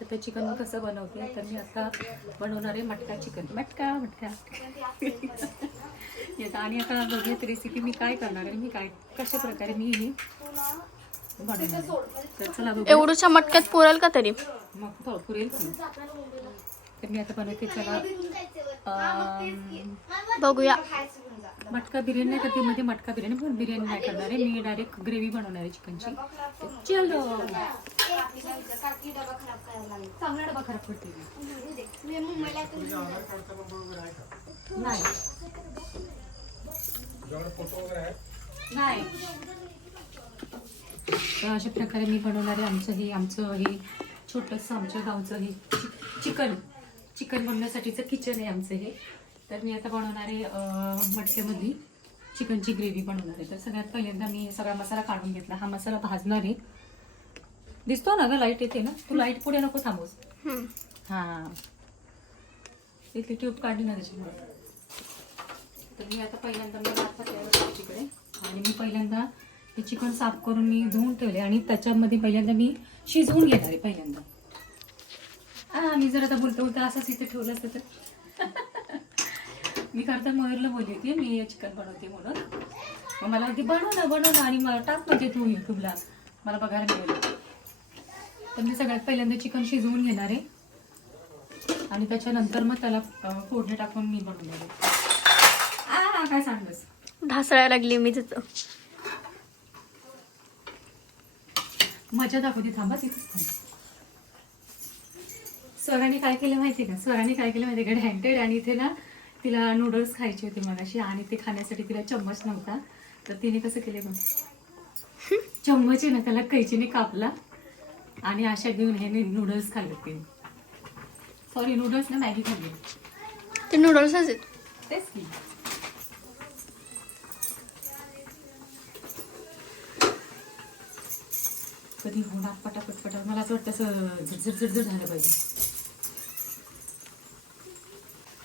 तर ते चिकन मी कसं बनवते तर मी आता बनवणार आहे मटका चिकन. मटका आणि आता बघूयात रेसिपी मी काय करणार आहे, मी काय कशा प्रकारे मी ही बनवणार आहे. तर चला बघूया. एवढ्याच्या मटक्यात पुरेल का तरी? मग थोडं पुरेल की. तर मी आता बनवते. चला बघूया. मटका बिर्याणी नाही का, मध्ये मटका बिर्याणी पण बिर्याणी नाही करणार आहे मी, डायरेक्ट ग्रेव्ही बनवणार आहे चिकनची. चलो चांगला डबा खराब करते नाही. तर अशा प्रकारे मी बनवणार आहे आमचं हे छोटंसं आमच्या गावचं हे चिकन बनवण्यासाठीचं किचन आहे आमचं हे. तर मी आता बनवणार आहे मटक्यामध्ये चिकनची ग्रेव्ही बनवणार आहे. तर सगळ्यात पहिल्यांदा मी सगळा मसाला काढून घेतला. हा मसाला भाजणार आहे. दिसतो ना ग, लाईट येते ना, तू लाईट पुढे नको थांबूस. हा इथली ट्यूब काढली ना त्याच्यामुळे. तर मी आता पहिल्यांदा मी तिकडे आणि मी पहिल्यांदा हे चिकन साफ करून मी धुवून ठेवले आणि त्याच्यामध्ये पहिल्यांदा मी शिजवून घेणार आहे पहिल्यांदा. मी जर आता बोलता असंच इथे ठेवलं असतं तर मी करता मयूरला बोलली होती मी चिकन बनवते म्हणून. मग मला ती बनव ना आणि मला टाक म्हणजे तू यूट्यूबला मला बघायला मिळेल. तर मी सगळ्यात पहिल्यांदा चिकन शिजवून घेणार आहे आणि त्याच्यानंतर मग त्याला फोडणी टाकून मी बनवणार आहे. काय सांगलंस? ढासळायला लागली मी तिथं. मजा दाखवते, थांबा तिथेच थांबा. स्वराने काय केलं माहितीये का, हँटेड आणि इथे ना तिला नूडल्स खायचे होते मगाशी आणि ते खाण्यासाठी तिला चम्मच नव्हता. तर तिने कसं केले बघ, चम्मच आहे ना त्याला कैचीने कापला आणि अशा घेऊन हे नूडल्स खाल्ले तिने. सॉरी नूडल्स ना, मॅगी खाल्ली. ते नूडल्सच आहेत तेच की. कधी होणार पटापट मला असं वाटतं असं झटझट झालं पाहिजे.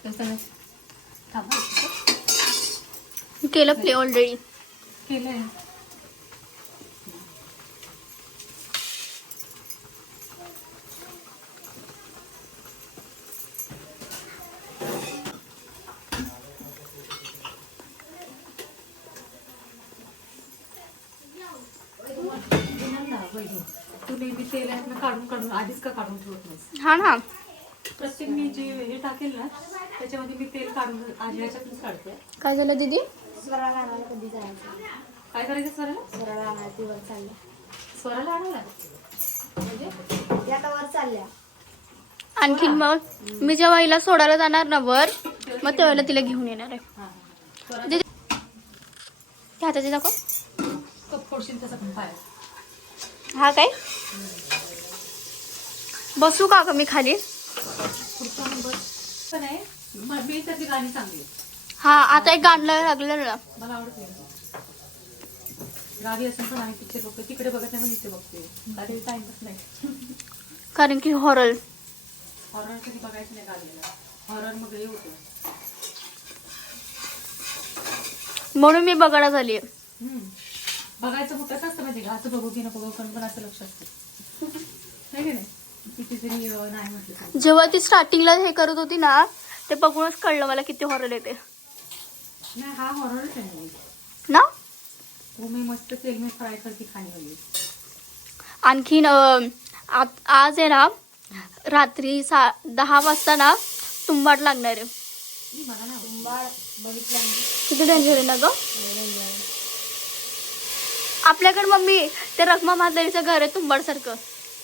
तर चला थांबा, केलं प्ले ऑलरेडी केलंय. तू नेहमी तेल आहेत ना काढून आधीच का काढून ठेवत नाहीस? हा ना, प्रत्येक मी जे हे टाकेल ना त्याच्यामध्ये मी तेल काढून आधी ह्याच्यातूनच काढते. काय झालं दीदी? स्वराला आणायला कधी जायचं? काय करायचं स्वराला? स्वराला आणायला ती वर चालल्या. स्वराला आणायला म्हणजे ती आता वर चालल्या. आणखीन मग मी जेव्हा हिला सोडायला जाणार ना वर, मग तेव्हा तिला घेऊन येणार आहे. दीदी हाताचे दाखव. कप फोडशील तसं पण पाय. हा काय बसू का मी खाली? नाही मी त्याची गाणी चांगली. हा आता एक गाणं लागलं ना, मला आवडते गावी असून पण आम्ही पिक्चर बघतो. तिकडे बघत नाही पण इथे बघते. गावी टाइमच नाही. कारण की हॉरर कधी बघायचं नाही गावीला. हॉरर मग हे होतं म्हणून मी बघायला झाली. बघायचं मग कसं असतं माहिती का, असं बघू की नको बघू पण असं लक्ष असतं नाही की नाही. किती जरी नाही म्हटलं जेव्हा ती स्टार्टिंगला हे करत होती ना, ते बघूनच कळलं मला किती हॉरर येते. नाही हा हॉररच आहे ना. हो मी मस्त तेल मी फ्राय करते खाण्यामध्ये. आणखीन आज आहे ना रात्री 10 वाजता ना तुंबाड लागणार आहे. मला नाही तुंबाड बघितलं मी. किती डेंजर आहे ना ग. आपल्याकडे मम्मी ते रखमा म्हातारीचं घर आहे तुंबाड सारखं.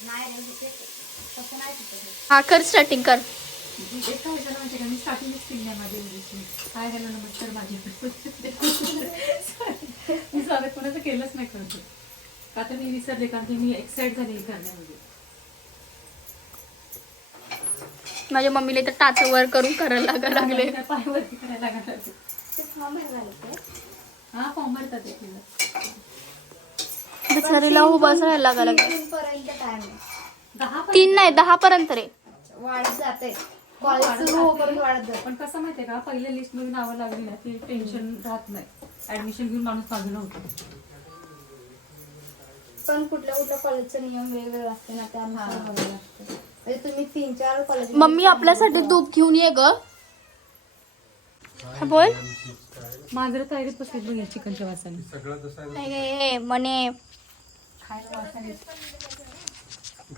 नाही रे, तसं नाही तिथं. हा कर स्टार्टिंग कर. एक काय झालं माहिती का, मी स्टार्टिंगच केली नाही माझी इंग्लिशची. काय झालं नमस्कार माझी मी स्वागत कोणाचं केलंच नाही करतो का, तर मी विसरले कारण की मी एक्साइट झाले करण्यामध्ये. माझ्या मम्मीला तर टाचवर करून करायला लागले. पायावरती करायला लागला. ते फॉर्म भरलं ते. हा फॉर्म भरतात एक दिवस. बिचारीला उभाच राहायला लागला. 3 पर्यंत टाइम आहे. 3 नाही 10 पर्यंत रे. वाढत जाते कॉलेज सुरू होईपर्यंत वाढत जाते. पण कसं माहितीये का, पहिल्या लिस्ट मध्ये नावं लागली ना ती टेन्शन राहत नाही. ऍडमिशन घेऊन माणूस मागे नव्हतं. पण कुठल्या कॉलेजचा नियम वेगवेगळा असते ना, त्यानुसार बघायला लागतं. म्हणजे तुम्ही 3-4 कॉलेज मम्मी आपल्यासाठी दूध घेऊन ये ग. हा, बोल. माझं तयारीत बसले बघ या चिकनच्या वासाने. काय गे, म्हणे खायला वासाने.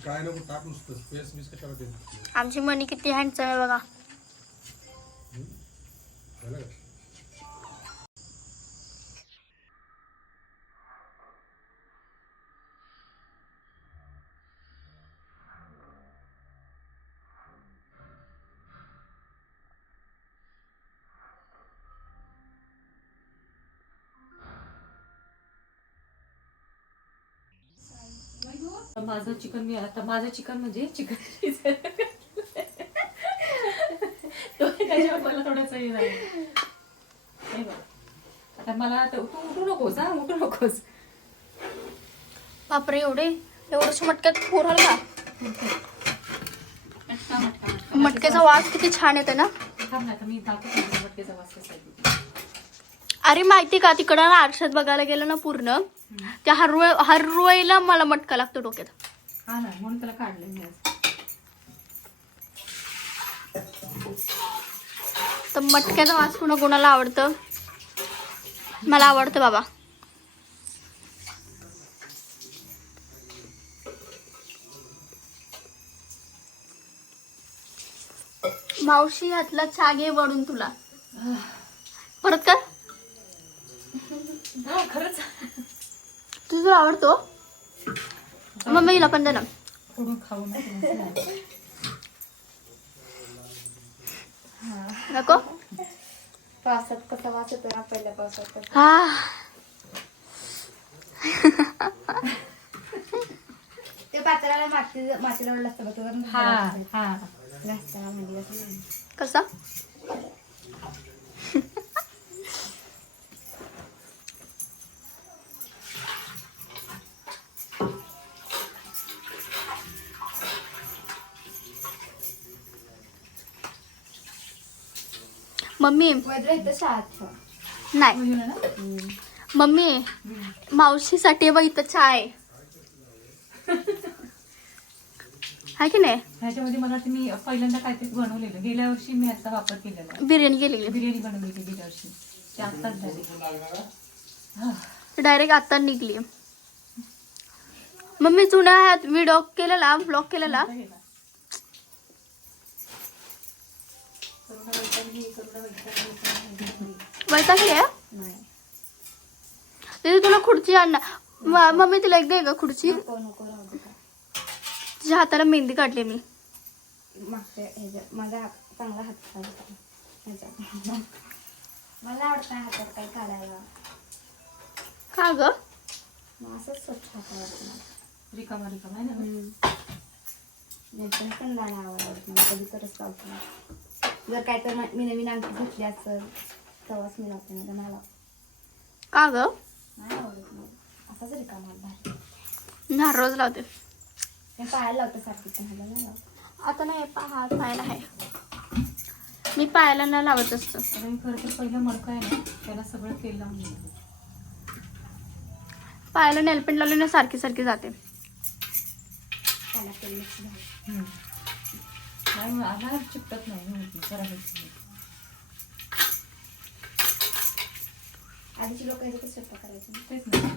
काय नको टाक नुसतं स्पेस बीस कशाला देते आमची मनी किती हँडसम आहे बघा. झालं का? माझं चिकन मी आता माझं चिकन म्हणजे चिकन त्याच्यावर मला थोडंसं हे झालं. हे बघ. आता मला आता तू उठू नकोस हा, उठू नकोस. बापरे, एवढं मटक्यात पोरल का? मटका मटका मटक्याचा वास किती छान येते ना. थांब ना, आता मी दाखवते तुला मटक्याचा वास कसा आहे. अरे माहिती का, तिकडं ना आरशात बघायला गेलं ना पूर्ण, त्या हरवळीला मला मटका लागतो डोक्यात. हा ना, म्हणून त्याला काढलं मी आज. तर मटक्याचा वास कोणाला आवडतं? मला आवडतं बाबा. मावशी यातला चहा घे बनून तुला. परत कर. हा खरंच. तुझं आवडतो मम्मीला पण दे ना. थोडं खाऊ ना. नको. पावसात कसा वास येतो ना पहिल्या पावसात. हा, ते पात्राला माती लावलं असतं बघ. हा हा. घासताना म्हणजे असं नाही. कसा? मम्मी वैद्य इथं शाळेत नाही, बघितलं ना? मम्मी मावशीसाठी बघ इथं चहा आहे. आहे की नाही? ह्याच्यामध्ये मला वाटतं मी पहिल्यांदा काहीतरी बनवलेलं. गेल्या वर्षी मी याचा वापर केलेला. बिर्याणी केलेली बिर्याणी बनवली होती गेल्या वर्षी. ते आत्ताच झाली. डायरेक्ट आता निघली. मम्मी जुन्या ह्यात व्हिडिओ केलेला, ब्लॉग केलेला. वैतागली आहे नाही. दीदी तुला खुर्ची आण ना. मम्मी तिला एक दे ग खुर्ची. नको नको राहू दे का. तुझ्या हाताला मेहंदी काढली मी. मागच्या ह्याच्यात माझा चांगला हात काढला ह्याच्यात. मला आवडत नाही हातात काही काढायला. का ग? मग असंच स्वच्छ हात आवडतं मला. रिकामा रिकामा आहे ना. नाही पण नाही आवडत मला. कधी तरच लावतो. जर काय तर मी नवीन अंगठी घेतली असेल तेव्हाच मी लावते. नाही तर नाही लावत. का ग? नाही आवडत मला. असाच रिकामा हात बाहेर. मी हर रोज लावते. मी पायाला लावते सारखी, पण ह्याला नाही लावत. आता नाही, हात पायाला आहे. मी पायाला नाही लावत असतं. आता मी खरं तर पहिलं मडकं आहे ना, त्याला सगळं तेल लावून दिलं. पायाला नेलपेंट लावली ना सारखी सारखी जाते. त्याला तेल मिक्स झालं. नाही मग आम्हाला चिपटत नाही होती खराब. आधीची लोक याचं कसं स्वयंपाक करायचं. तेच नाही.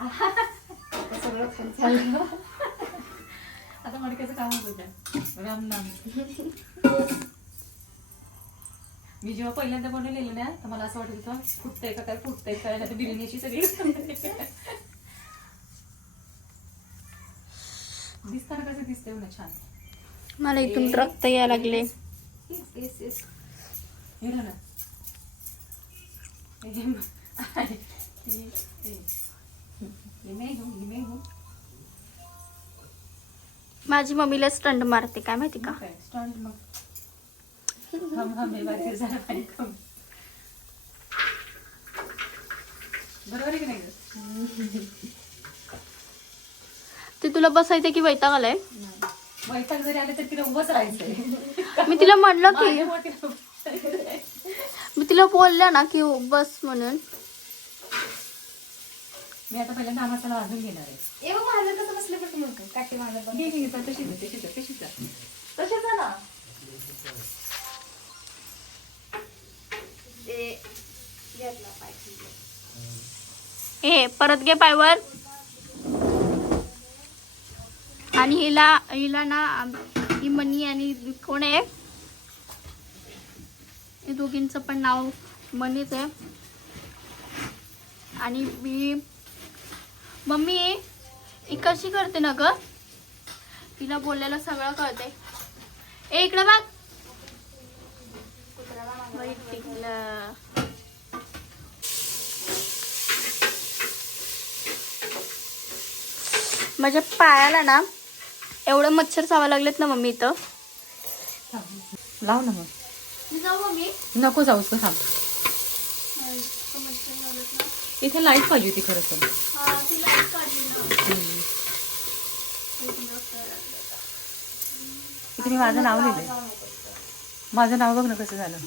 आता सगळं पण चाललं. आता मडक्याचं काम होतं. राम नाम. मी जेव्हा पहिल्यांदा बनवलेलं ना, तर मला असं वाटत होतं फुटतंय का काय, फुटतंय काय. आता बिर्याणीची सगळी दिसताना कसं दिसतंय ना छान. मला इथून रक्त यायला लागले. Yes yes. हे ना माझी मम्मीला स्टंट मारते, काय माहिती का? स्टंट मग बरोबर आहे की नाही ग? ते तुला बसायचं की वैताग आलाय? वैताग जरी आले तर तिला उभंच राहायचंय. मी तिला म्हणलं की, माझ्या मोठीला मी तिला बोलल्या ना की बस म्हणून. मी आता पहिल्यांदा हा मसाला भाजून घेणार आहे. ए बघ माझं कसं बसले पण तुम्ही काठी मारत घे घे पण तशीच आहे, तशीच आहे, तशीच आहे. तसेच आहे ना ते घेतला पाहिजे. ए परत घे पायवर. आणि हिला ना ही मनी आणि कोण आहे, हे दोघींचं पण नाव मनीच आहे. आणि मी मम्मी ही कशी करते ना ग, तिला बोलायला सगळं कळते. ए इकडे बघ. बघितलं. माझ्या पायाला ना एवढं मच्छर चावा लागलेत ना मम्मी इथं. लाव ना मग. मी जाऊ मम्मी. नको जाऊस का, थांब. इथे लाईट पाहिजे होती खरं तर. हा ती लाईट काढली ना. इथे मी माझं नाव लिहिलंय. माझं नाव बघ ना कसं झालं.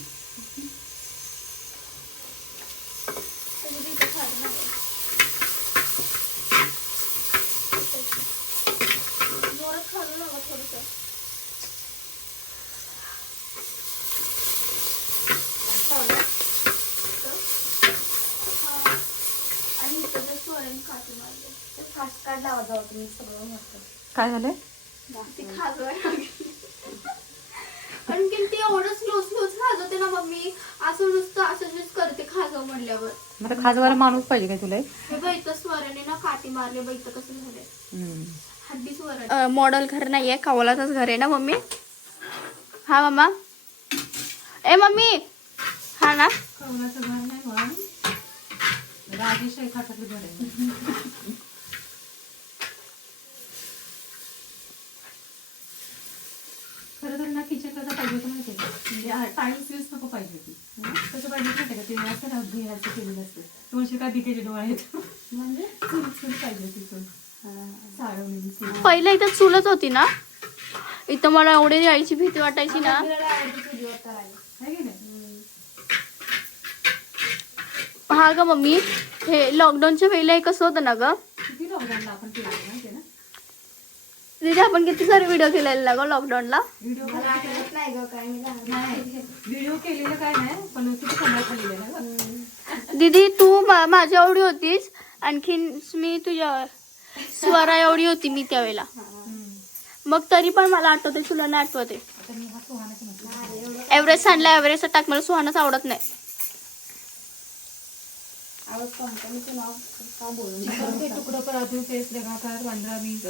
फास्ट कार्ड लावा जाऊ तुम्ही सगळं होतं. काय झालंय? आणखीन ती एवढं स्लो खाजवते ना मम्मी, असं नुसतं असंच करते खाजव म्हणल्यावर. मग आता खाजवायला माणूस पाहिजे काय तुला? हे बाई इथं स्वराने ना काठी मारले बाई, इथं कसं झालंय. हम्म. हड्डी स्वर. मॉडेल घर नाहीये, कावलाचंच घर आहे ना मम्मी. हा मम्मा. ए मम्मी. हा ना. कवलाचं घर नाही बा. राजेशाही खाटातलं घर आहे. खरं तर ना किचन कसं पाहिजे होतं माहिती आहे का, म्हणजे टाईल्स यूज नको पाहिजे होती. कसं पाहिजे माहिती आहे का, ते असं ना घ्यायचं केलेलं असतं. तुळशी का दिकेचे डोळे आहेत म्हणजे चूल पाहिजे होती चूल. साडवलेली चूल. पहिलं इथं चुलच होती ना, इथं मला एवढी यायची भीती वाटायची ना. आपल्याला आवडते चुलीवर करायला. आहे की नाही? हा ग मम्मी, हे लॉकडाऊनच्या वेळेला हे कसं होतं ना ग, किती लॉकडाऊनला आपण केलं माहिती आहे ना. तिथे आपण किती सारे व्हिडिओ केलेले ना ग लॉकडाऊनला. व्हिडिओ मला आठवत नाही ग काय मी लहान नाही, व्हिडिओ केलेलं काय नाही, पण किती कमाल झालेलं आहे ना. दीदी तू माझ्या एवढी होतीस, आणखीन मी तुझ्या स्वरा एवढी होती मी त्यावेळेला. मग तरी पण मला आठवते, तुला नाही आठवते. आता मी हा सुहानाचा म्हटलं. एव्हरेस्ट आणला, एव्हरेस्ट टाक, मला सुहानाच आवडत नाही. आवाज कंपनीचं नाव का बोलून चिकन के टुकड़ों पर आलू पेस्ट लगाकर 15 मिनिट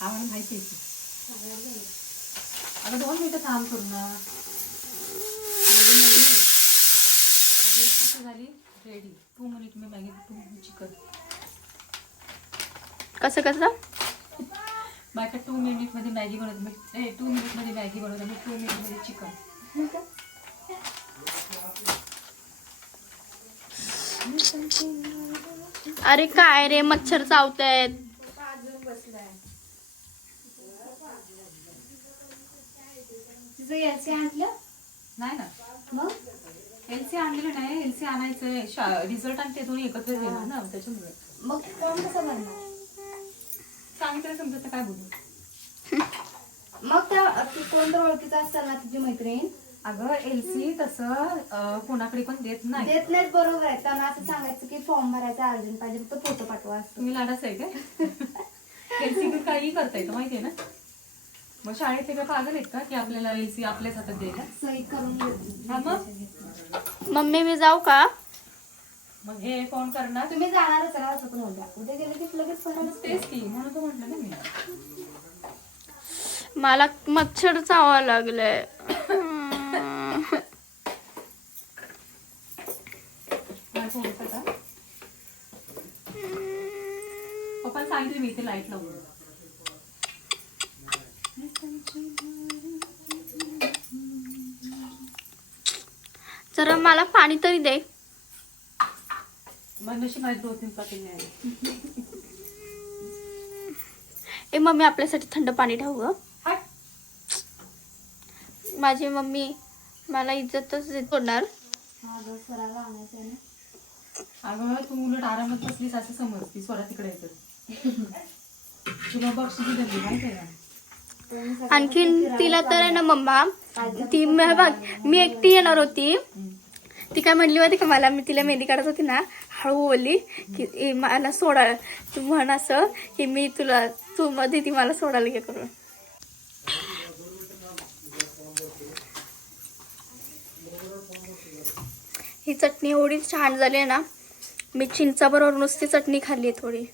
आम्हाला माहिती आहे की. आता 2 मिनिटं थांब करू ना. झाली रेडी. 2 मिनिट मी मॅगी चिकन. कसं कसं बायका 2 मिनिटमध्ये मॅगी बनवते मी. 2 मिनिटमध्ये मॅगी बनवते मी, 2 मिनिटमध्ये चिकन. अरे काय रे, मच्छर चावतायत. तिचं याचे आणलं नाही ना, मग एलसी आणलेलं नाही. एलसी आणायचं, रिझल्ट आणि ते दोन्ही एकत्र येणार ना, त्याच्यामुळे. मग फॉर्म कसा भरणार? सांगितलं समजत तर काय बोलू. मग त्या कोण तर ओळखीचं असतं ना तुझी मैत्रीण, अगं एलसी तसं कोणाकडे पण देत नाही. देत नाहीत बरोबर आहे. त्यांना असं सांगायचं की फॉर्म भरायचा अर्जंट पाहिजे, फक्त फोटो पाठवा असतो. तुम्ही लाडाच आहे काय? एलसी काही करता येतं माहितीये ना. मग शाळेत ते काय पागल आहेत का की आपल्याला एलसी आपल्याच हातात द्यायला? सही करून घेतली. हा मग मम्मी मी जाऊ का? मग हे कोण करणार? तुम्ही जाणारच आहे असं पण उद्या गेलं की लगेच फरक तेच की, म्हणून तो म्हटलं ना मी. मला मच्छर चावा लागलंय. पप्पा सांगितलं मी इथे लाईट लावून. जरा मला पाणी तरी दे. मग नशी माझी 2-3 पाटील नाही आली. ए मम्मी आपल्यासाठी थंड पाणी ठेवू ग. हट. माझी मम्मी मला इज्जतच देणार. हा ग स्वराला आणायचं आहे ना. अगं तू उलट आरामात बसलीस असं समजती स्वरा तिकडे येतं. तुला बक्षीस दिली माहिती आहे का? आणखीन तिला तर आहे ना मम्मा, ती मी एकटी येणार होती. ती काय म्हणली होती का मला, मी तिला मेहंदी काढत होती ना, हळू बोलली की ए मला सोडा, तू म्हण असं की मी तुला, तू मध्ये ती मला सोडायला घे करून. ही चटणी एवढी छान झाली आहे ना, मी चिंचाबरोबर नुसती चटणी खाल्ली थोडी.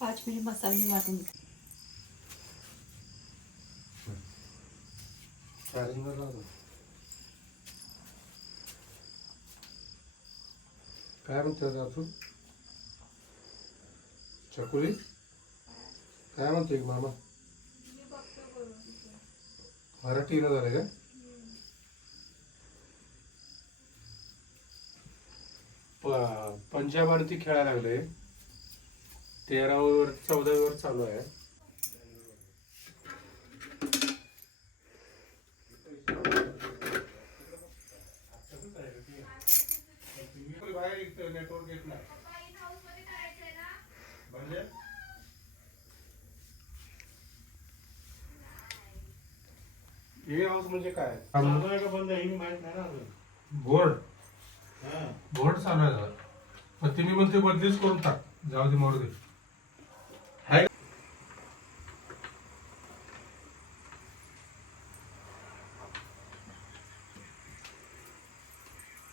पाच मिनिट मसाला मी वाटून घेते. काय म्हणते अजून चकुली काय म्हणते मामा मराठी येणं झालं का पंजाबवरती खेळायला लागले 13वर 14वर चालू आहे नेटवर्क येत नाही म्हणजे हे हाऊस म्हणजे काय चालू आहे का बंद आहे हे माहित नाही ना अजून बोर्ड बोर्ड चालू आहे जरा पण तुम्ही म्हणते बदलीच करून टाक जाऊ दे मोर दे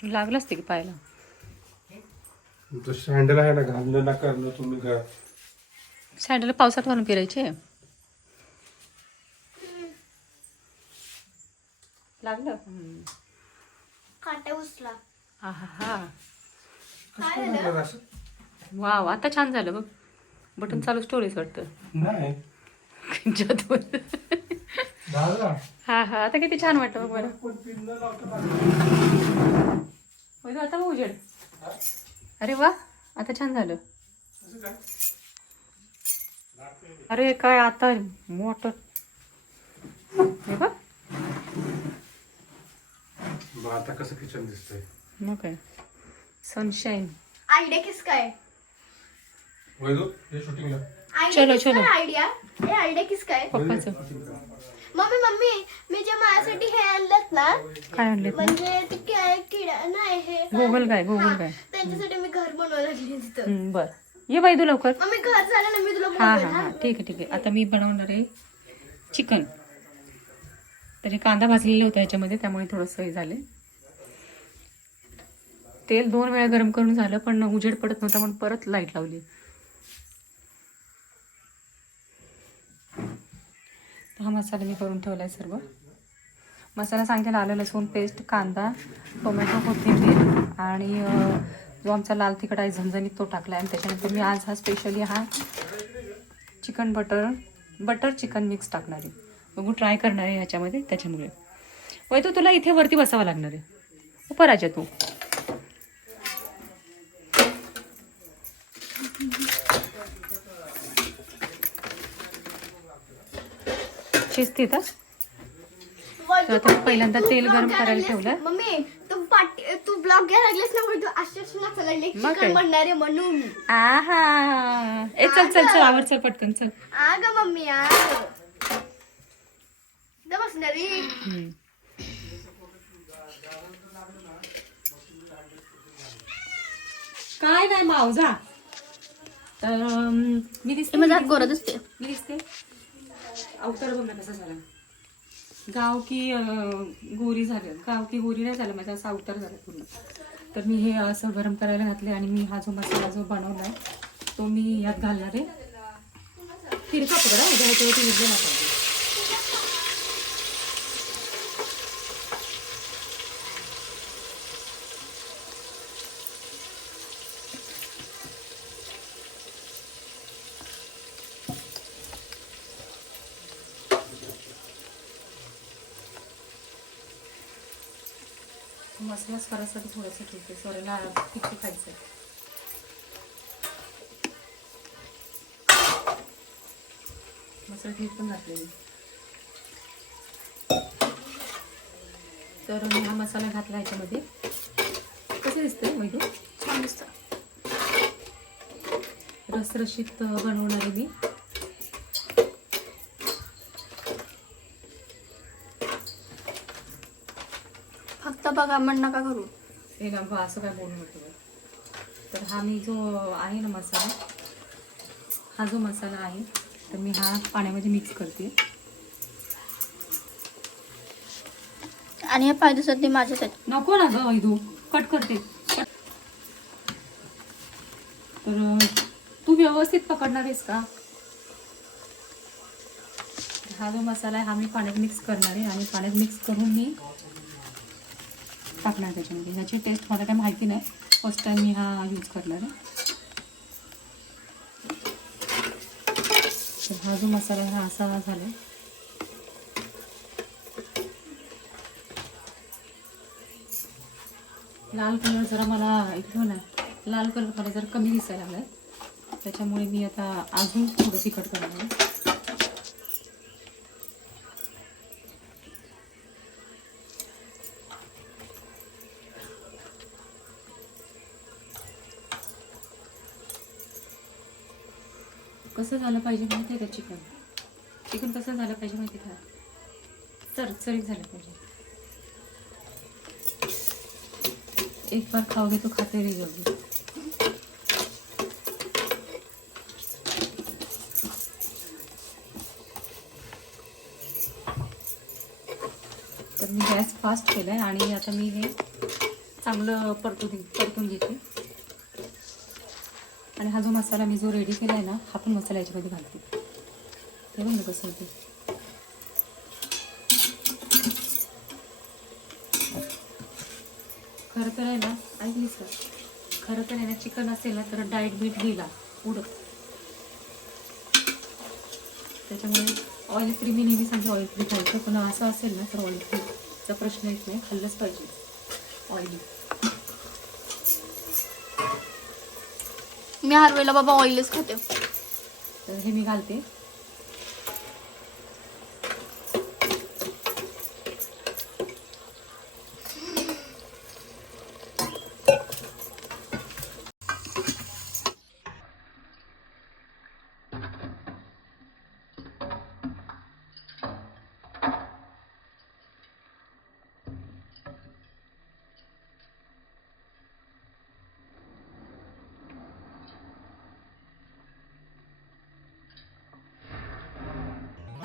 लागलं असते की पाहायला. तुमचं सँडल आहे ना घालणं ना करणं तुम्ही का सँडल पावसात घालून फिरायचे. लागलं. काटा उचला. हा हा हा. काय झालं? वाव आता छान झालं बघ. बटन चालू स्टोरेज वाटतं. नाही जादू. झालं हा हा आता किती छान वाटतं बघ बरं. होय आता बघ उजेड. अरे वा आता छान झालं. अरे काय आता मोठं हे बघ. आता कसं किचन दिसतंय मग काय सनशाईन. आयडिया किस काय? वैदू हे शूटिंगला चलो चलो. आयडिया हे आयडिया किस काय? पप्पाचं मम्मी मी जे माझ्यासाठी हे आणलं ना, काय आणले म्हणजे ते किडा नाही हे गोगल काय गोगल काय. त्यांच्यासाठी मी घर बनवायला लागली तिथं. बर ये बाई तू लवकर. मम्मी घर झालं ना, मी तुला हा बोलवेन, हा हा ठीक आहे ठीक आहे. आता मी बनवणार आहे चिकन. तरी कांदा भाजलेला होता ह्याच्यामध्ये त्यामुळे थोडंसं हे झालं. तेल 2 वेळा गरम करून झालं पण उजेड पडत नव्हता म्हणून परत लाईट लावली. हा मसाला मी करून ठेवला आहे सर्व. मसाला सांगते आलं लसूण पेस्ट कांदा टोमॅटो कोथिंबीर आणि जो आमचा लाल तिखट आहे झणझणीत तो टाकला आहे. आणि त्याच्यानंतर मी आज हा स्पेशली हा चिकन बटर चिकन मिक्स टाकणार आहे. बघू ट्राय करणार आहे ह्याच्यामध्ये त्याच्यामुळे. वय तो तुला इथे वरती बसावं लागणार आहे. उपराजा तू शिस्तीत. तर आता पहिल्यांदा तेल गरम करायला ठेवलं. मम्मी तू ब्लॉग घ्यायला लागलीस ना, म्हणून तू अशी नाचायला लागली मग काय? चिकन बनणार आहे म्हणून. आहा ए चल चल चल आवर चल पटकन चल. ग मम्मी बसणार आहे. काय नाही मावजा. तर मी दिसते माझा गोरा दिसते. मी दिसते अवतार बघ ना कसा झाला. गाव की गोरी झालं. गाव की गोरी नाही झालं माझा असा अवतार झाला पूर्ण. तर मी हे असं गरम करायला घातले आणि मी हा जो मसाला जो बनवला आहे तो मी यात घालणार आहे. तिरका पकडा ह्याच्यावरती विजलं टाकायचं. मसाला स्वरासाठी थोडंसं ठेवते. स्वराला तिखट खायचं. थोडंसं मीठ पण घातलेलं. तर मी हा मसाला घातला ह्याच्यामध्ये. कसं दिसतंय मैदू? छान दिसतं. रसरशीत बनवणार आहे मी. फक्त बघा, मन नका करू. हे ना बा, असं काय बोलू नको. तर हा मी जो आहे ना मसाला, हा जो मसाला आहे तर मी हा पाण्यामध्ये मिक्स करते. आणि हे 5 दिवसात ते माझ्याच आहेत. नको ना ग वैदू, कट करते. तर तू व्यवस्थित पकडणार आहेस का? हा जो मसाला आहे हा मी पाण्यात मिक्स करणार आहे आणि पाण्यात मिक्स करून मी टाकणार त्याच्यामध्ये. ह्याची टेस्ट मला काय माहिती नाही, फर्स्ट टाइम मी हा यूज करणार आहे. तर हा जो मसाला आहे हा असा झाला. लाल कलर जरा मला इथं ना, लाल कलर मला जरा कमी दिसायला लागलाय, त्याच्यामुळे मी आता अजून थोडं तिखट करणार आहे. कसं झालं पाहिजे माहिती आहे का चिकन? चिकन कसं झालं पाहिजे माहिती आहे का? चरचरीत झालं पाहिजे. एक बार खाओगे तो खाते रह जाओगे. तर मी गॅस फास्ट केलाय आणि आता मी हे चांगलं परतून घेते. आणि हा जो मसाला मी जो रेडी केलाय ना, हा पण मसाला याच्यामध्ये घालते. हे बघ ना कसं होते. खरं तर आहे ना, ऐकलीस का, खरं तर आहे ना, चिकन असेल ना तर डाएट बीट दिला उडत. त्याच्यामुळे ऑइल फ्री मी नेहमी सांगते, ऑइल फ्री खायचं. पण असं असेल ना तर ऑइल फ्रीचा प्रश्न येत नाही, खाल्लंच पाहिजे ऑइली. मी हर वेळेला बाबा ऑइलच खाते. तर हे मी घालते.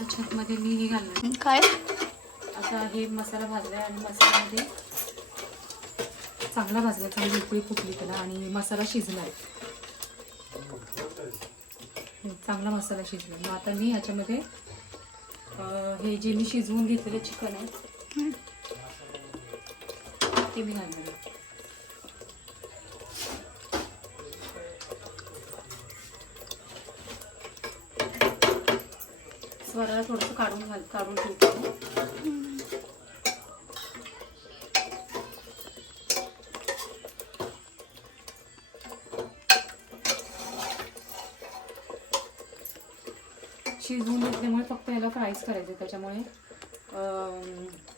त्याच्यामध्ये मी हे घालणार. काय आता हे मसाला भाजलाय आणि मसाल्यामध्ये चांगला भाजला, चांगली उकळी फुटली त्याला आणि मसाला शिजलाय. चांगला मसाला शिजला. मग आता मी ह्याच्यामध्ये हे जे मी शिजवून घेतलेलं चिकन आहे ते मी घालणार. स्वराला थोडंसं काढून ठेवतो. शिजवून घेतल्यामुळे फक्त याला फ्राईज करायचं. त्याच्यामुळे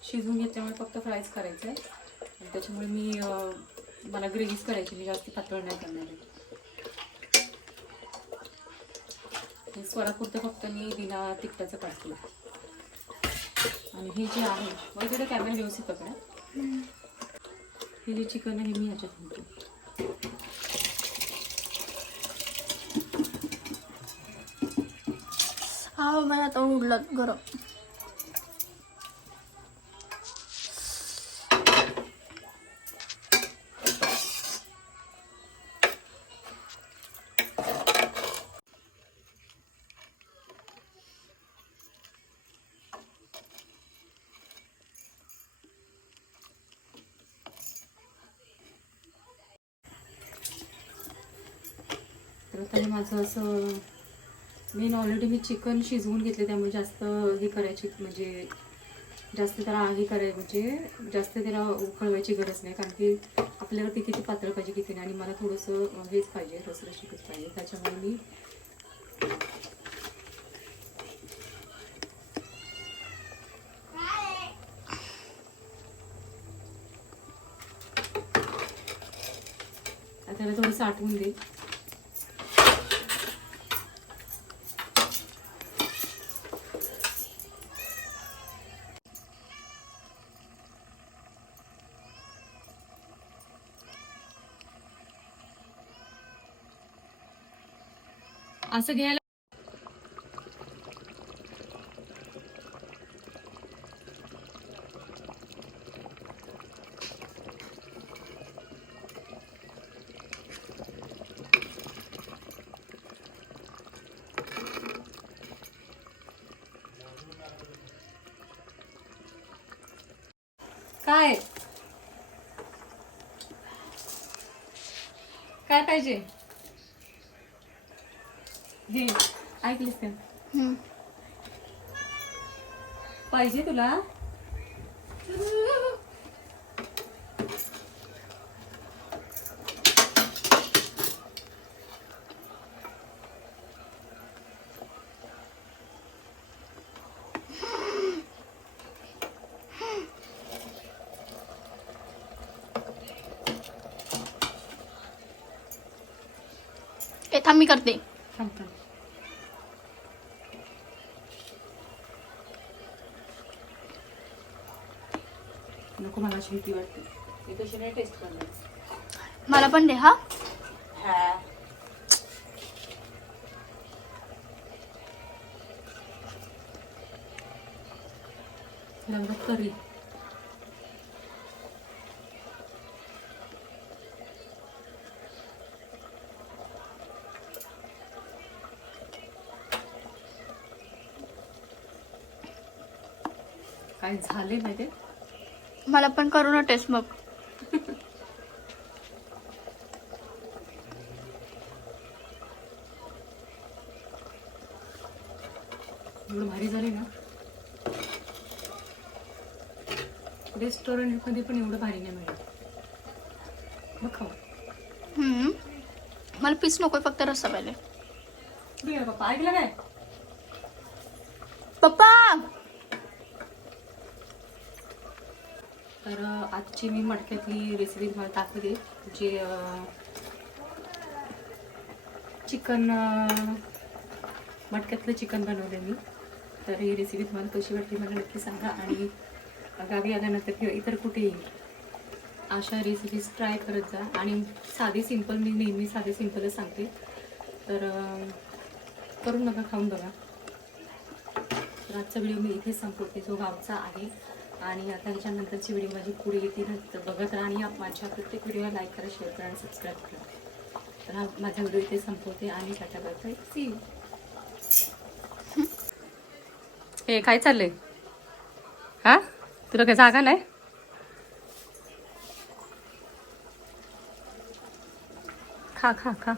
शिजवून घेतल्यामुळे फक्त फ्राईज करायचं आहे. त्याच्यामुळे मला ग्रेव्हीच करायची, मी जास्त पातळ नाही करणार आहे. स्वरापुरतं फक्त मी बिना तिखटाचं काढते. आणि हे जे आहे माझ्याकडे कॅमेरा व्यवस्थित पकडा. हे जे चिकन आहे मी ह्याच्यात घालतो. हा मला आता उडलं गरम. तर आता माझं असं ऑलरेडी मी चिकन शिजवून घेतले, त्यामुळे जास्त हे करायची म्हणजे जास्त त्याला म्हणजे जास्त त्याला उकळवायची गरज नाही. कारण की आपल्याला ते किती पातळ पाहिजे किती नाही, आणि मला थोडंसं हेच पाहिजे, रसरशीतच पाहिजे. त्याच्यामुळे मी त्याला थोडं साठवून दे. असं घ्यायला काय काय पाहिजे हे ऐकलीस का हम्म. पाहिजे तुला ए थांब मी करते. थांब थांब. नको मला अशी भीती वाटते. मी तशी नाही टेस्ट करणार. मला पण दे. हा लग्नात करी काय झाले नाही ते. मला पण करू ना टेस्ट मग. एवढं भारी झाले ना. रेस्टॉरंट मध्ये पण एवढं भारी नाही मिळत. मग खाऊ. हम्म. मला पीस नकोय, फक्त रस्सा पाहिजे. बघ पप्पा ऐकलं काय. पप्पा तर आजची मी मटक्यातली रेसिपी तुम्हाला दाखवते. जे चिकन मटक्यातलं चिकन बनवलं मी. तर ही रेसिपी तुम्हाला कशी वाटली मला नक्की सांगा. आणि गावी आल्यानंतर किंवा इतर कुठेही अशा रेसिपीज ट्राय करत जा. आणि साधी सिंपल, मी नेहमी साधी सिंपलच सांगते. तर करून बघा, खाऊन बघा. तर आजचा व्हिडिओ मी इथेच संपवते, जो गावचा आहे. आणि आता ह्याच्यानंतरची व्हिडिओ माझी पुढे येतील, तर बघत राहा. आणि माझ्या प्रत्येक व्हिडिओला लाईक करा, शेअर करा आणि सबस्क्राईब करा. तर हा माझा व्हिडिओ इथे संपवते आणि tata bye bye, see you. हे काय चाललंय. हा तुला काय जागा नाही. खा खा खा.